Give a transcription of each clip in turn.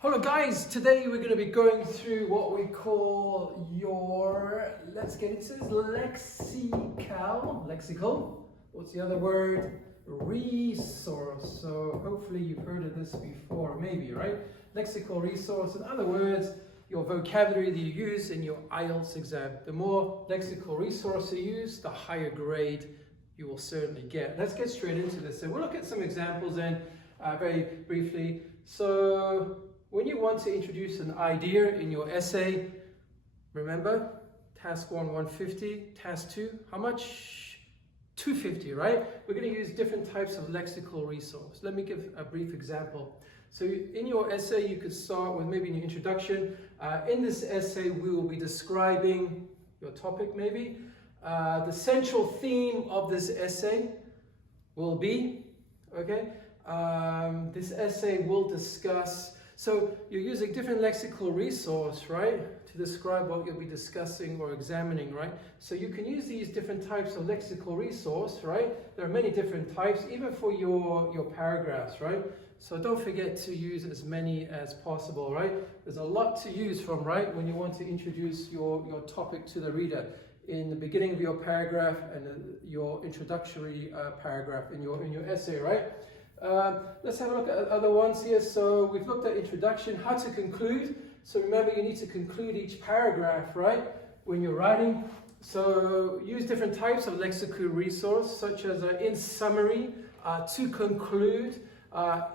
Hello guys, today we're going to be going through what we call your, let's get into this, lexical, what's the other word? Resource. So hopefully you've heard of this before, maybe, right? Lexical resource, in other words, your vocabulary that you use in your IELTS exam. The more lexical resource you use, the higher grade you will certainly get. Let's get straight into this. So we'll look at some examples then very briefly. So when you want to introduce an idea in your essay, remember, task 1, 150, task 2, how much? 250, right? We're going to use different types of lexical resource. Let me give a brief example. So in your essay, you could start with maybe an introduction. In this essay, we will be describing your topic maybe. The central theme of this essay will be, okay, this essay will discuss. So you're using different lexical resource, right, to describe what you'll be discussing or examining, right? So you can use these different types of lexical resource, right? There are many different types, even for your paragraphs, right? So don't forget to use as many as possible, right? There's a lot to use from, right, when you want to introduce your topic to the reader. In the beginning of your paragraph and your introductory paragraph in your essay, right? Let's have a look at other ones here. So we've looked at introduction, how to conclude. So remember, you need to conclude each paragraph, right, when you're writing. So use different types of lexical resource, such as in summary, to conclude,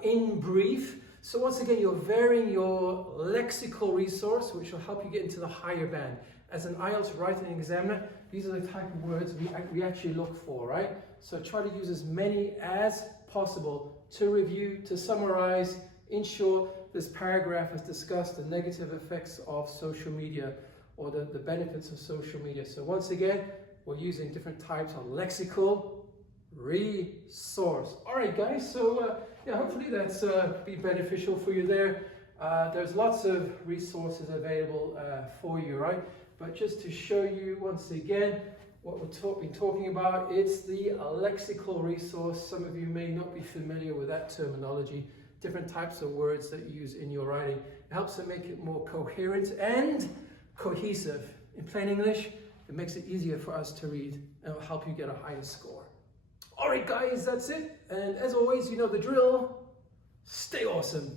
in brief. So once again, you're varying your lexical resource, which will help you get into the higher band. As an IELTS writing examiner, these are the type of words we actually look for, right? So try to use as many as possible to review, to summarize. In short, this paragraph has discussed the negative effects of social media or the benefits of social media. So once again, we're using different types of lexical resource. All right, guys, so yeah, hopefully that's be beneficial for you there. There's lots of resources available for you, right? But just to show you once again what we've been talking about, it's the lexical resource. Some of you may not be familiar with that terminology. Different types of words that you use in your writing. It helps to make it more coherent and cohesive. In plain English, it makes it easier for us to read and it will help you get a higher score. All right, guys, that's it. And as always, you know the drill. Stay awesome.